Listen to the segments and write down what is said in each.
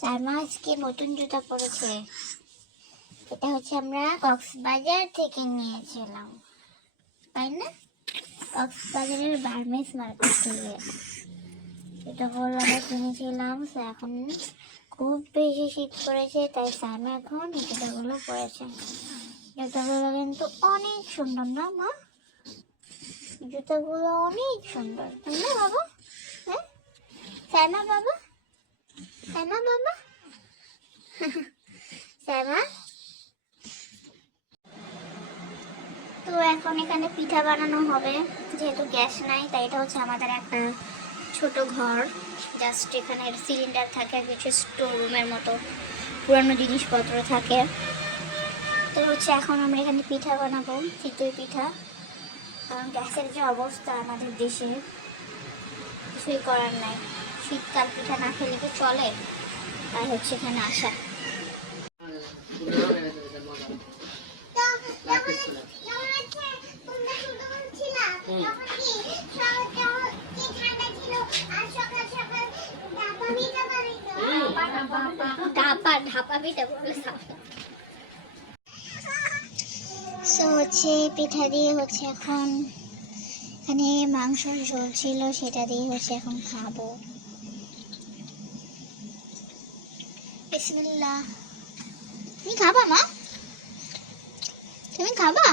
সাইমা আজকে নতুন জুতা পরেছে। এটা হচ্ছে আমরা কক্সবাজার থেকে নিয়েছিলাম, তাই না? কক্সবাজারের বার্মেস মার্কেট থেকে এটা হলো আমরা কিনেছিলাম। এখন খুব বেশি শীত পড়েছে, তাই সাইমা এখন এই জুতাগুলো পরেছে। জুতাগুলো কিন্তু অনেক সুন্দর, না মা? জুতাগুলো অনেক সুন্দর, তাই না বাবা? হ্যাঁ সাইমা বাবা, সাইমা বাবা সাইমা। তো এখন এখানে পিঠা বানানো হবে, যেহেতু গ্যাস নাই তাই এটা হচ্ছে আমাদের একটা ছোট ঘর। জাস্ট এখানে সিলিন্ডার থাকে, কিছু স্টোর রুমের মতো পুরানো জিনিসপত্র থাকে। তো হচ্ছে এখন আমরা এখানে পিঠা বানাবো, চিতই পিঠা। কারণ গ্যাসের যে অবস্থা আমাদের দেশে, কিছুই করার নাই। শীতকাল পিঠা না খেলে কি চলে? তাই হচ্ছে এখানে আসা। হচ্ছে পিঠা দিয়ে হচ্ছে এখন এখানে মাংস ঝোল ছিল, সেটা দিয়ে হচ্ছে এখন খাবো। বিসমিল্লাহ। তুমি খাবা মা? তুমি খাবা?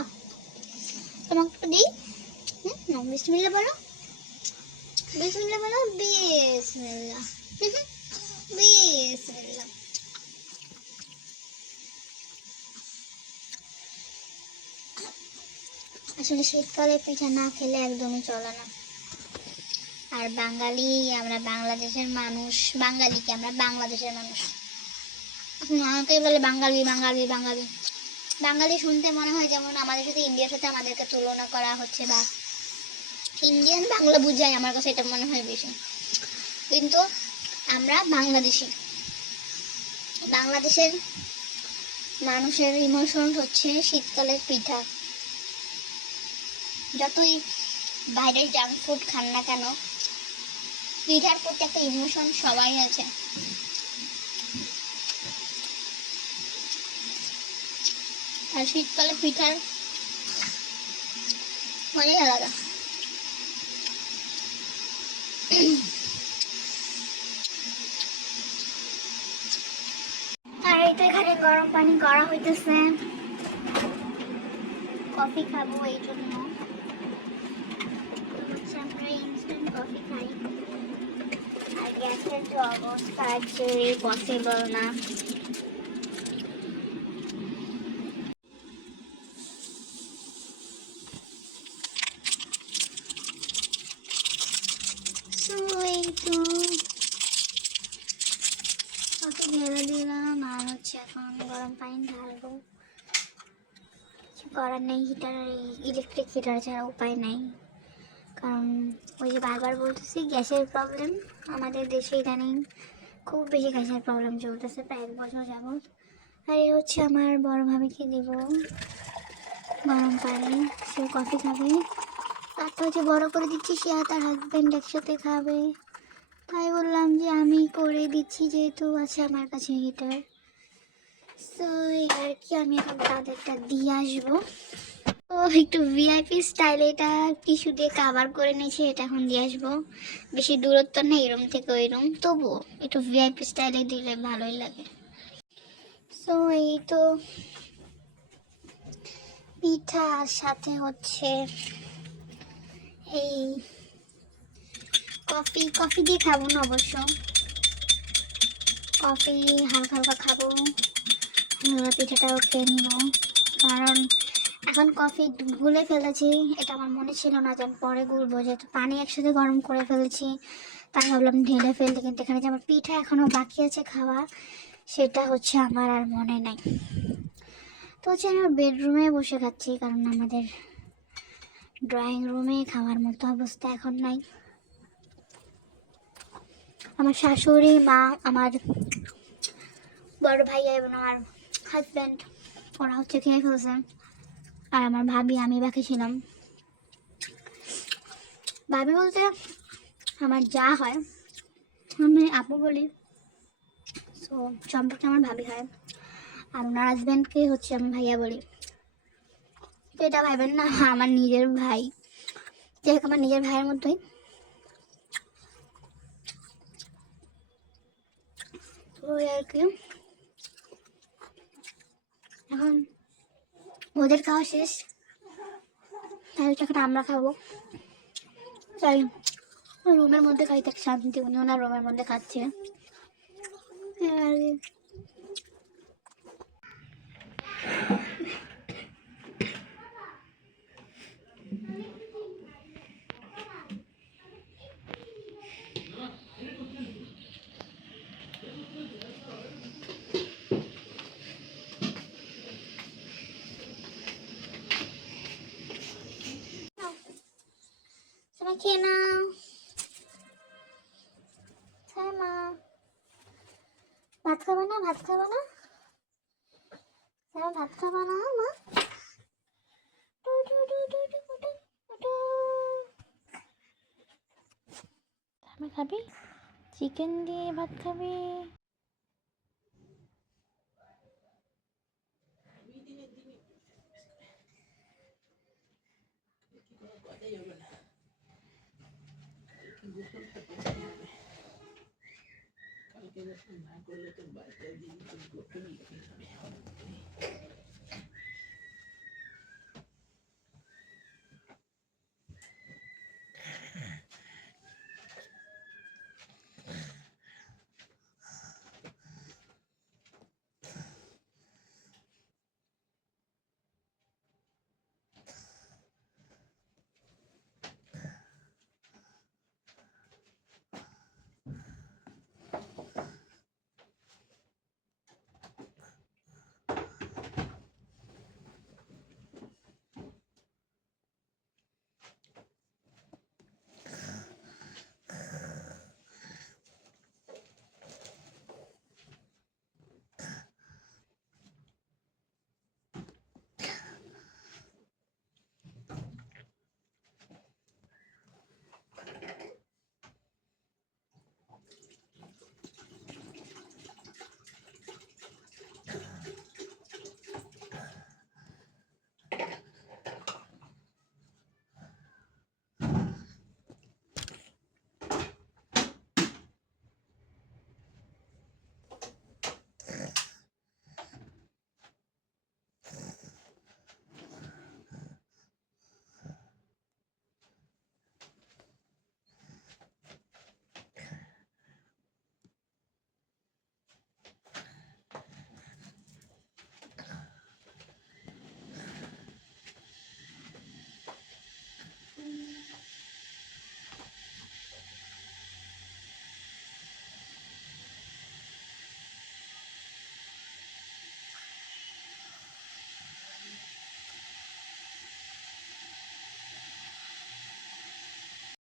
তোমাকে দিই। বিসমিল্লাহ বলো, বিসমিল্লাহ বলো, বিসমিল্লাহ বিসমিল্লাহ। আসলে শীতকালে পিঠা না খেলে একদমই চলে না। আর বাঙালি, আমরা বাংলাদেশের মানুষ। বাঙালিকে আমরা বাংলাদেশের মানুষ। আমাকে বলে বাঙালি বাঙালি বাঙালি। বাঙালি শুনতে মনে হয় যেমন আমাদের সাথে ইন্ডিয়ার সাথে আমাদেরকে তুলনা করা হচ্ছে, বা ইন্ডিয়ান বাংলা বুঝায়। আমার কাছে এটা মনে হয় বেশি, কিন্তু আমরা বাংলাদেশি। বাংলাদেশের মানুষের ইমোশন হচ্ছে শীতকালের পিঠা। যতই বাইরের জাঙ্ক ফুড খান না কেন, পিঠার প্রতি একটা ইমোশন সবাই আছে। আর শীতকালে পিঠার মজাই আলাদা। আর এই তো এখানে গরম পানি করা হইতেছে, কফি খাবো এই জন্য। আমরা ইনস্ট্যান্ট কফি খাই। আর গ্যাসের যে অবস্থা আছে, পসিবল না। ঢেলে দিলাম, আর হচ্ছে এখন গরম পানি ঢালবো। কিছু করার নেই, হিটার, ইলেকট্রিক হিটার ছাড়া উপায় নাই। কারণ ওই যে বারবার বলতেছি গ্যাসের প্রবলেম আমাদের দেশে ইদানিং খুব বেশি গ্যাসের প্রবলেম চলতেছে, প্রায় 1 বছর যাবত। আর এই হচ্ছে আমার বড় ভাবিকে দেব গরম পানি, সে কফি খাবে। তারটা হচ্ছে বড় করে দিচ্ছি, সে আর তার হাজব্যান্ড একসাথে খাবে। তাই বললাম যে আমি করে দিচ্ছি, যেহেতু আছে আমার কাছে হিটার। তো আর কি, আমি এখন তাদেরটা দিয়ে আসবো। তো একটু ভিআইপি স্টাইলে এটা টিস্যু দিয়ে কাভার করে নিয়েছি, এটা এখন দিয়ে আসবো। বেশি দূরত্ব নেই রুম থেকে ওই রুম, তবুও একটু ভিআইপি স্টাইলে দিলে ভালোই লাগে। তো এই তো পিঠার সাথে হচ্ছে এই কফি। কফি দিয়ে খাবো না অবশ্য, কফি হালকা হালকা খাবো। পিঠাটাও খেয়ে নিব, কারণ এখন কফি গুলে ফেলেছি। এটা আমার মনে ছিল না যে আমি পরে গুলবো, যেহেতু পানি একসাথে গরম করে ফেলেছি, তাই ভাবলাম ঢেলে ফেলতে। কিন্তু এখানে যে আমার পিঠা এখনও বাকি আছে খাওয়া, সেটা হচ্ছে আমার আর মনে নাই। তো হচ্ছে আমি বেডরুমে বসে খাচ্ছি, কারণ আমাদের ড্রয়িং রুমে খাওয়ার মতো অবস্থা এখন নাই। আমার শাশুড়ি মা, আমার বড় ভাইয়া এবং আমার হাজব্যান্ড, ওরা হচ্ছে খেয়ে ফেলছে। আর আমার ভাবি, আমি বাকি ছিলাম। ভাবি বলতে আমার যা হয়, আমি আপু বলি। তো সম্পর্কে আমার ভাবি হয়, আর ওনার হাজব্যান্ডকে হচ্ছে আমি ভাইয়া বলি। তো এটা ভাইবেন না আমার নিজের ভাই, যাই হোক আমার নিজের ভাইয়ের মতোই। তো আর কি, এখন ওদের খাওয়া শেষ, তাহলে এখন আমরা খাবো। তাই রুমের মধ্যে খাইতে শান্তি, উনি ওনার রুমের মধ্যে খাচ্ছে আর কি। খেয়ে নাও। হ্যাঁ মা, ভাত খাবে না? ভাত খাবে না? ভাত খাবে না মা? আমি খাবি? চিকেন দিয়ে ভাত খাবি? কালকে যখন না করলে তোর বাচ্চা দিয়ে